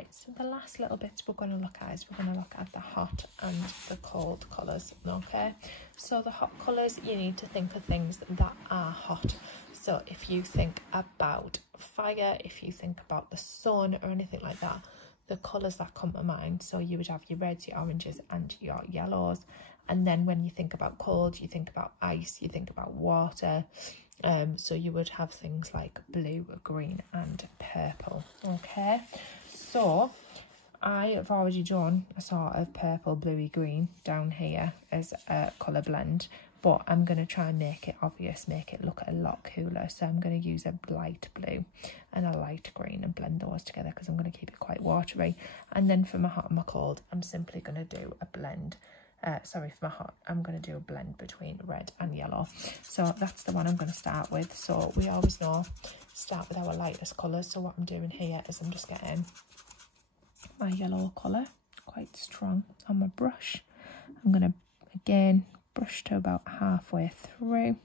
Right, so the last little bits we're going to look at is we're going to look at the hot and the cold colours, okay? So the hot colours, you need to think of things that are hot. So if you think about fire, if you think about the sun or anything like that, the colours that come to mind, so you would have your reds, your oranges and your yellows. And then when you think about cold, you think about ice, you think about water. So you would have things like blue, green and purple, okay? So I have already done a sort of purple, bluey, green down here as a colour blend, but I'm going to try and make it obvious, make it look a lot cooler. So I'm going to use a light blue and a light green and blend those together because I'm going to keep it quite watery. And then for my hot and my cold, I'm simply going to do a blend. For my hot, I'm going to do a blend between red and yellow. So that's the one I'm going to start with. So we always know, start with our lightest colours. So what I'm doing here is I'm just getting my yellow colour quite strong on my brush. I'm going to again brush to about halfway through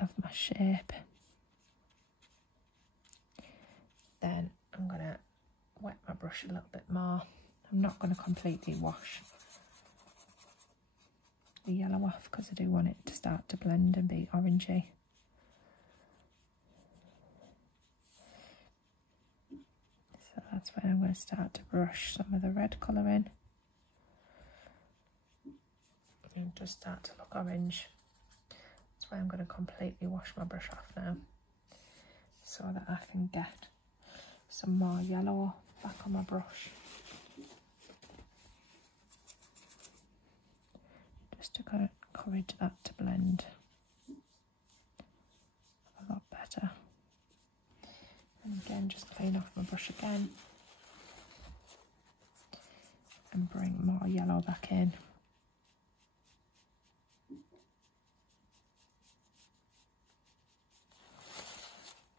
of my shape. Then I'm going to wet my brush a little bit more. I'm not going to completely wash the yellow off because I do want it to start to blend and be orangey. So that's where I'm going to start to brush some of the red colour in. And just start to look orange. That's why I'm going to completely wash my brush off now, so that I can get some more yellow back on my brush. Just to encourage that to blend a lot better. And again, just clean off my brush again and bring more yellow back in.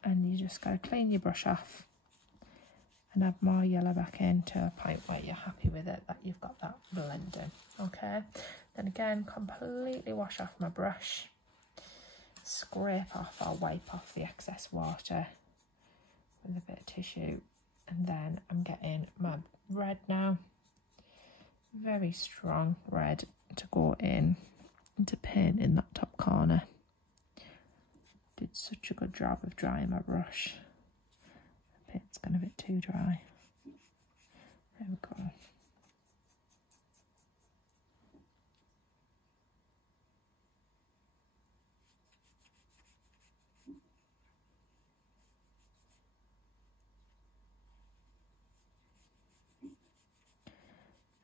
And you just got to clean your brush off and add more yellow back in to a point where you're happy with it, that you've got that blending, okay? Then again, completely wash off my brush, scrape off or wipe off the excess water with a bit of tissue. And then I'm getting my red now, very strong red, to go in and to paint in that top corner. Did such a good job of drying my brush. The paint's gone a bit too dry. There we go.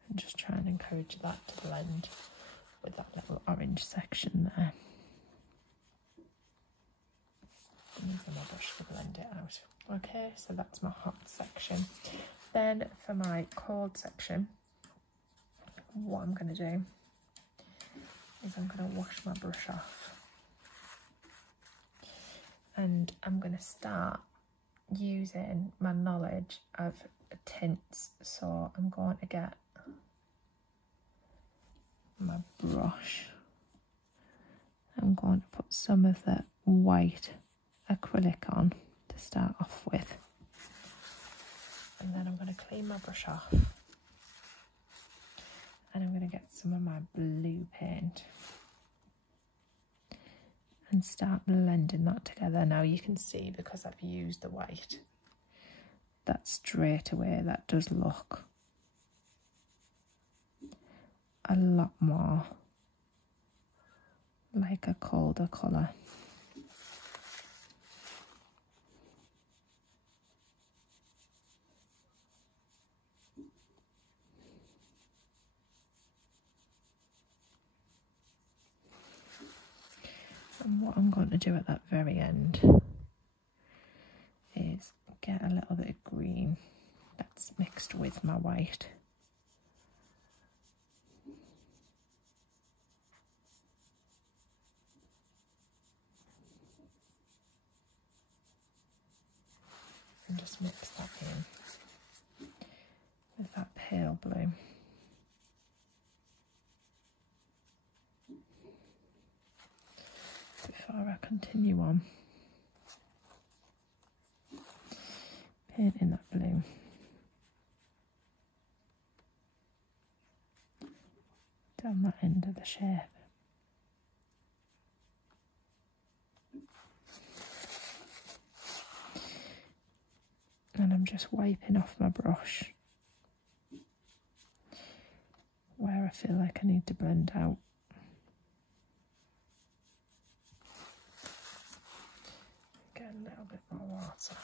And just try and encourage that to blend with that little orange section there. Using my brush to blend it out. Okay, so that's my hot section. Then for my cold section, what I'm going to do is I'm going to wash my brush off. And I'm going to start using my knowledge of tints. So I'm going to get my brush. I'm going to put some of the white acrylic on to start off with, and then I'm going to clean my brush off and I'm going to get some of my blue paint and start blending that together. Now you can see, because I've used the white, that straight away that does look a lot more like a colder colour. And what I'm going to do at that very end is get a little bit of green that's mixed with my white. And just mix that in with that pale blue. Before I continue on, paint in that blue. Down that end of the shape. And I'm just wiping off my brush where I feel like I need to blend out. Get a little bit more water.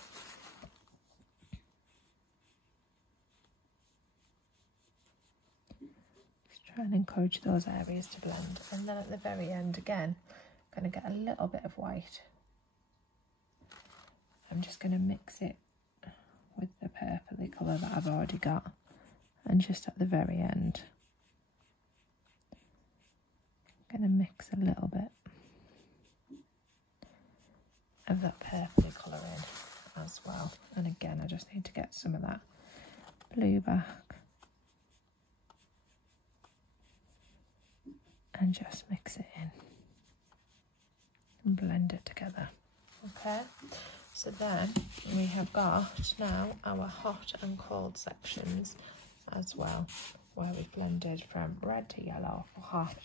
Just try and encourage those areas to blend. And then at the very end again, I'm going to get a little bit of white. I'm just going to mix it with the purpley colour that I've already got, and just at the very end I'm going to mix a little bit of that purpley colour in as well. And again, I just need to get some of that blue back and just mix it in and blend it together. Okay, so then we have got now our hot and cold sections as well, where we've blended from red to yellow for hot,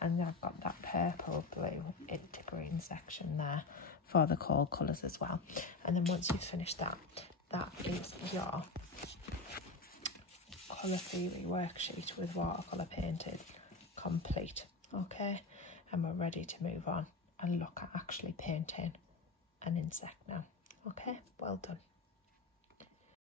and I've got that purple, blue into green section there for the cold colours as well. And then once you've finished that, that is your colour theory worksheet with watercolour painted complete. Okay, and we're ready to move on and look at actually painting an insect now. Okay, well done.